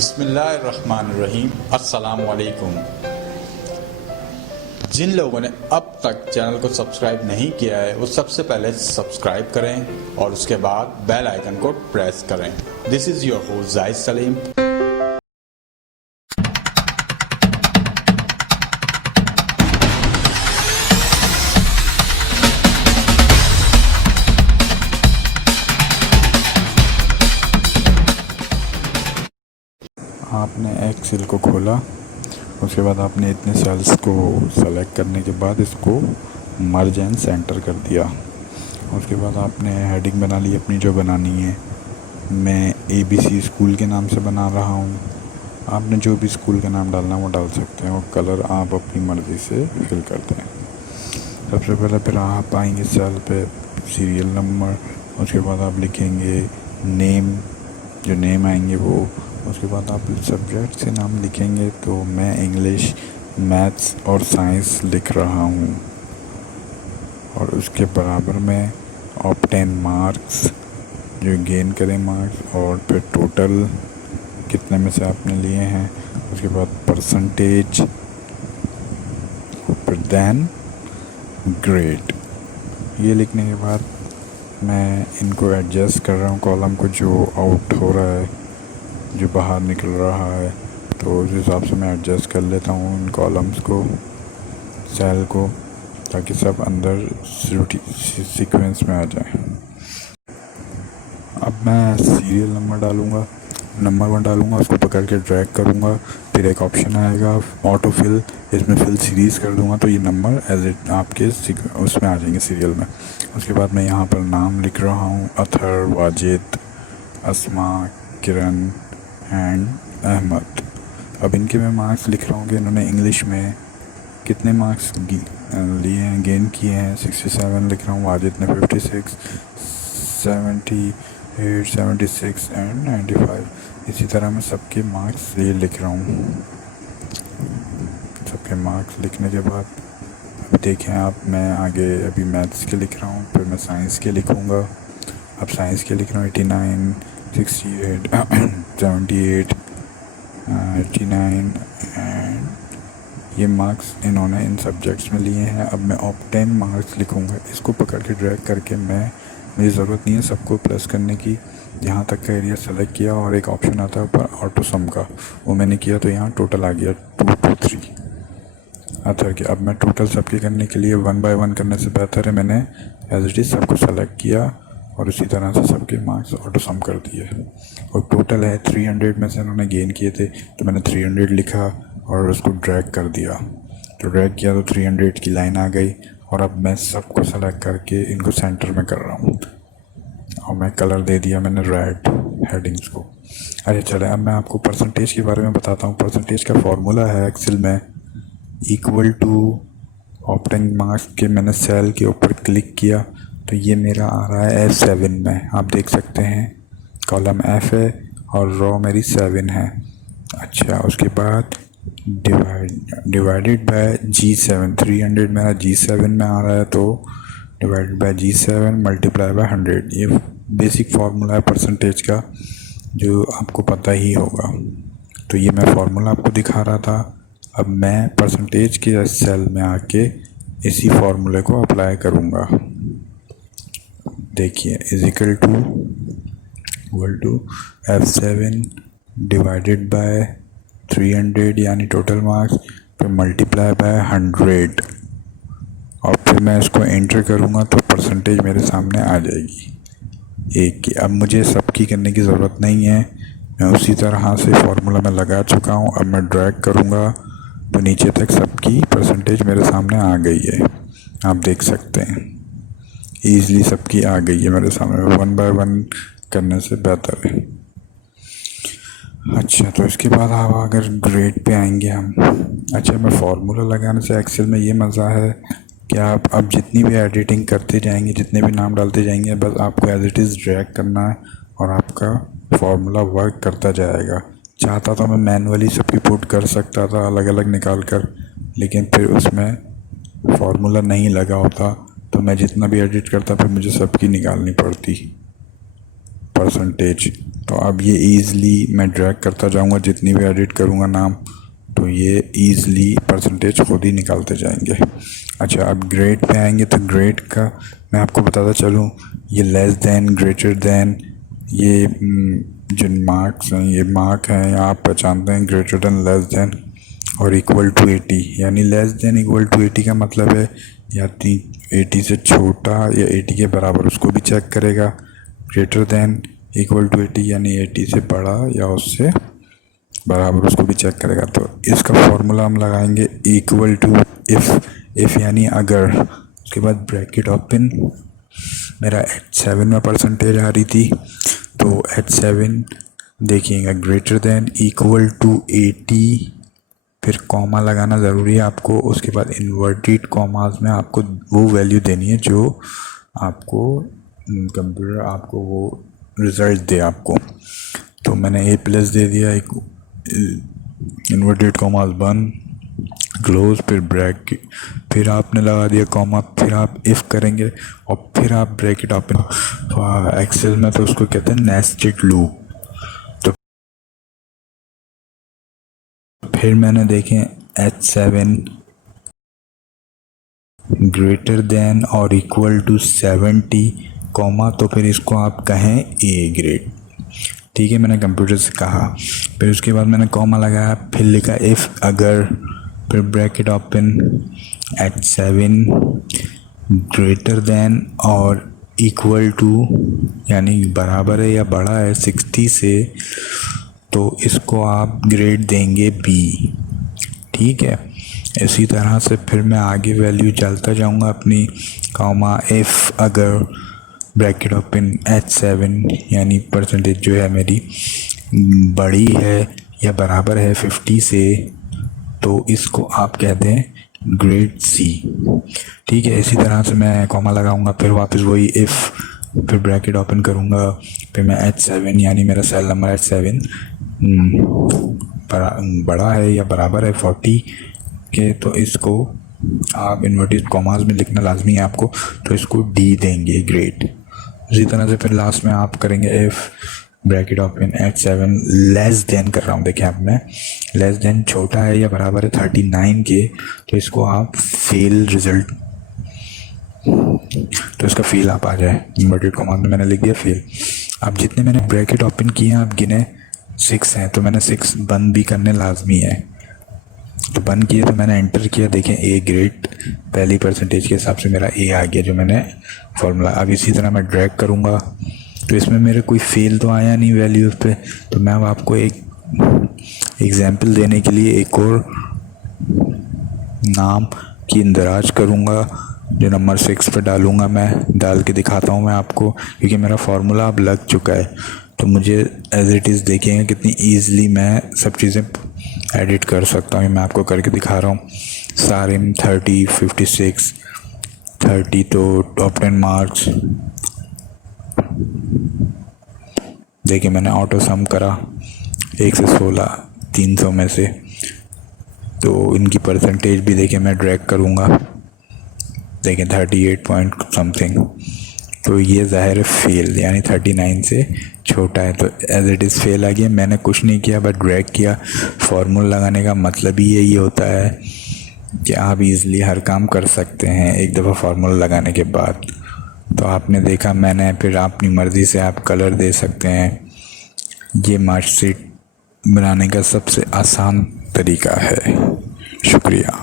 बिस्मिल्लाहिर्रहमानिर्रहीम। अस्सलाम वालेकुम। जिन लोगों ने अब तक चैनल को सब्सक्राइब नहीं किया है वो सबसे पहले सब्सक्राइब करें और उसके बाद बेल आइकन को प्रेस करें। This is your host Zahid Salim. आपने एक्सेल को खोला, उसके बाद आपने इतने सेल्स को सेलेक्ट करने के बाद इसको मर्ज एंड सेंटर कर दिया। उसके बाद आपने हेडिंग बना ली अपनी जो बनानी है। मैं ABC स्कूल के नाम से बना रहा हूँ। आपने जो भी स्कूल का नाम डालना है वो डाल सकते हैं और कलर आप अपनी मर्ज़ी से फिल करते हैं। सबसे पहले फिर आप आएंगे सेल पे सीरियल नंबर, उसके बाद आप लिखेंगे नेम, जो नेम आएंगे वो। उसके बाद आप सब्जेक्ट से नाम लिखेंगे, तो मैं इंग्लिश, मैथ्स और साइंस लिख रहा हूँ। और उसके बराबर में ऑब्टेन मार्क्स, जो गेन करें मार्क्स, और फिर टोटल कितने में से आपने लिए हैं। उसके बाद परसेंटेज, फिर देन ग्रेड। ये लिखने के बाद मैं इनको एडजस्ट कर रहा हूँ, कॉलम को जो आउट हो रहा है, जो बाहर निकल रहा है, तो उस हिसाब से मैं एडजस्ट कर लेता हूँ इन कॉलम्स को, सेल को, ताकि सब अंदर सीक्वेंस में आ जाए। अब मैं सीरियल नंबर डालूँगा, नंबर 1 डालूँगा, उसको पकड़ के ड्रैग करूँगा, फिर एक ऑप्शन आएगा ऑटो फिल, इसमें फिल सीरीज़ कर दूँगा तो ये नंबर एज इट आपके उसमें आ जाएंगे सीरियल में। उसके बाद मैं यहाँ पर नाम लिख रहा हूँ, अथर, वाजिद, अस्मा, किरण एंड अहमद। अब इनके मैं मार्क्स लिख रहा हूँ कि इन्होंने इंग्लिश में कितने मार्क्स लिए हैं, गेन किए हैं। 67 लिख रहा हूँ, वाजिद ने 56, 78, 76 एंड 95। इसी तरह मैं सबके मार्क्स ये लिख रहा हूँ। सबके मार्क्स लिखने के बाद अब देखें आप, मैं आगे अभी मैथ्स के लिख रहा हूँ, फिर मैं साइंस के लिखूँगा। अब साइंस के लिख रहा हूँ 89, 68, 78, 89 एंड ये मार्क्स इन्होंने इन सब्जेक्ट्स में लिए हैं। अब मैं ऑब्टेन मार्क्स लिखूँगा, इसको पकड़ के ड्रैग करके मुझे ज़रूरत नहीं है सबको प्लस करने की। यहाँ तक का एरिया सेलेक्ट किया और एक ऑप्शन आता है ऊपर ऑटो सम का, वो मैंने किया तो यहाँ टोटल आ गया 223 अथर के। अब मैं टोटल सबके करने के लिए 1 बाय 1 करने से बेहतर है मैंने एज इट इज़ सबको सेलेक्ट किया और इसी तरह से सबके मार्क्स ऑटो सम कर दिए। और टोटल है 300 में से इन्होंने गेन किए थे, तो मैंने 300 लिखा और उसको ड्रैग कर दिया। तो ड्रैग किया तो 300 की लाइन आ गई। और अब मैं सबको सेलेक्ट करके इनको सेंटर में कर रहा हूँ और मैं कलर दे दिया मैंने रेड हेडिंग्स को। अरे चले, अब मैं आपको परसेंटेज के बारे में बताता हूँ। परसेंटेज का फॉर्मूला है एक्सेल में इक्वल टू ऑब्टेन मार्क्स के। मैंने सेल के ऊपर क्लिक किया तो ये मेरा आ रहा है F7 में, आप देख सकते हैं कॉलम F है और रो मेरी 7 है। अच्छा, उसके बाद डिवाइडेड बाय G7, 300 मेरा G7 में आ रहा है, तो divided by G7 multiply by 100। ये बेसिक फार्मूला है परसेंटेज का, जो आपको पता ही होगा। तो ये मैं फार्मूला आपको दिखा रहा था। अब मैं परसेंटेज के सेल में आके इसी फार्मूले को अप्लाई करूँगा। देखिए equal to F7 divided by 300 यानी टोटल मार्क्स, फिर मल्टीप्लाई बाय 100 और फिर मैं इसको एंटर करूँगा तो परसेंटेज मेरे सामने आ जाएगी एक की। अब मुझे सबकी करने की ज़रूरत नहीं है, मैं उसी तरह से फार्मूला में लगा चुका हूँ। अब मैं ड्रैग करूँगा तो नीचे तक सबकी परसेंटेज मेरे सामने आ गई है, आप देख सकते हैं ईज़िली सबकी आ गई है मेरे सामने। 1 बाय 1 करने से बेहतर है। अच्छा, तो इसके बाद आप अगर ग्रेड पे आएंगे हम। अच्छा, मैं फार्मूला लगाने से एक्सेल में ये मज़ा है कि आप अब जितनी भी एडिटिंग करते जाएंगे, जितने भी नाम डालते जाएंगे, बस आपको एज इट इज़ ड्रैग करना है और आपका फार्मूला वर्क करता जाएगा। चाहता तो मैं मैनुअली सबकी पुट कर सकता था अलग अलग निकाल कर, लेकिन फिर उसमें फार्मूला नहीं लगा होता तो मैं जितना भी एडिट करता फिर मुझे सबकी निकालनी पड़ती परसेंटेज। तो अब ये ईज़िली मैं ड्रैग करता जाऊंगा, जितनी भी एडिट करूंगा नाम, तो ये ईज़िली परसेंटेज खुद ही निकालते जाएंगे। अच्छा, अब ग्रेड पे आएंगे तो ग्रेड का मैं आपको बताता चलूँ, ये लेस देन, ग्रेटर देन, ये जिन मार्क्स हैं ये मार्क हैं, आप पहचानते हैं ग्रेटर देन, लेस देन और इक्वल टू 80। यानी लेस देन इक्वल टू 80 का मतलब है या 80 से छोटा या 80 के बराबर, उसको भी चेक करेगा। ग्रेटर देन इक्वल टू 80 यानी 80 से बड़ा या उससे बराबर, उसको भी चेक करेगा। तो इसका फॉर्मूला हम लगाएंगे इक्वल टू इफ़ यानी अगर, उसके बाद ब्रैकेट ओपन। मेरा H7 में परसेंटेज आ रही थी, तो H7 देखिएगा ग्रेटर देन इक्वल टू 80, फिर कॉमा लगाना ज़रूरी है आपको। उसके बाद इन्वर्टेड कॉमास में आपको वो वैल्यू देनी है जो आपको कंप्यूटर आपको वो रिज़ल्ट दे आपको। तो मैंने A+ दे दिया, एक इन्वर्टेड कॉमास बंद, क्लोज, फिर ब्रैकेट, फिर आपने लगा दिया कॉमा, फिर आप इफ़ करेंगे और फिर आप ब्रैकेट ओपन। तो एक्सेल में तो उसको कहते हैं नेस्टेड लूप। तो फिर मैंने देखें H7 ग्रेटर देन और इक्वल टू 70 कॉमा, तो फिर इसको आप कहें A ग्रेड। ठीक है, मैंने कंप्यूटर से कहा। फिर उसके बाद मैंने कॉमा लगाया, फिर लिखा इफ़ अगर, फिर bracket open, H7 greater than और इक्वल टू यानी बराबर है या बड़ा है 60 से, तो इसको आप ग्रेड देंगे B। ठीक है, इसी तरह से फिर मैं आगे वैल्यू चलता जाऊंगा अपनी, कॉमा इफ़ अगर, ब्रैकेट ओपन, H7 यानी परसेंटेज जो है मेरी बड़ी है या बराबर है 50 से, तो इसको आप कहते हैं ग्रेड C। ठीक है, इसी तरह से मैं कॉमा लगाऊंगा, फिर वापस वही इफ़, फिर ब्रैकेट ओपन करूंगा, फिर मैं H7 यानी मेरा सेल नंबर H7 बड़ा है या बराबर है 40 के, तो इसको आप इन्वर्टेड कॉमास में लिखना लाजमी है आपको, तो इसको D देंगे ग्रेड। इसी तरह से फिर लास्ट में आप करेंगे if bracket open, H7 less than कर रहा हूँ, देखें अब मैं लेस देन छोटा है या बराबर है 39 के, तो इसको आप फेल रिजल्ट, तो इसका फेल आप आ जाए, इन्वर्टेड कॉमा में मैंने लिख दिया फेल। अब जितने मैंने ब्रैकेट ओपन किए हैं आप गिने 6 हैं, तो मैंने 6 बंद भी करने लाजमी है। तो बंद किए तो मैंने एंटर किया, देखें A ग्रेड, पहली परसेंटेज के हिसाब से मेरा A आ गया जो मैंने फॉर्मूला। अब इसी तरह मैं ड्रैग करूँगा, तो इसमें मेरे कोई फेल तो आया नहीं वैल्यूज़ पे। तो मैं अब आपको एक एग्जांपल देने के लिए एक और नाम की इंदराज करूँगा, जो नंबर 6 पे डालूँगा, मैं डाल के दिखाता हूँ मैं आपको, क्योंकि मेरा फार्मूला अब लग चुका है। तो मुझे एज इट इज़ देखेंगे कितनी ईज़िली मैं सब चीज़ें एडिट कर सकता हूँ। मैं आपको करके दिखा रहा हूँ। सारिम 30, 56, 30 तो टॉप 10 मार्क्स। देखिए मैंने ऑटो सम करा 1 से 16, 300 में से, तो इनकी परसेंटेज भी देखिए मैं ड्रैग करूँगा, देखें 38 पॉइंट समथिंग, तो ये ज़ाहिर है फेल, यानी 39 से छोटा है, तो एज इट इज़ फेल आ गया। मैंने कुछ नहीं किया, बट ड्रैग किया। फार्मूला लगाने का मतलब ही यही होता है कि आप इजीली हर काम कर सकते हैं एक दफ़ा फार्मूला लगाने के बाद। तो आपने देखा, मैंने फिर अपनी मर्ज़ी से आप कलर दे सकते हैं। ये मार्कशीट बनाने का सबसे आसान तरीका है। शुक्रिया।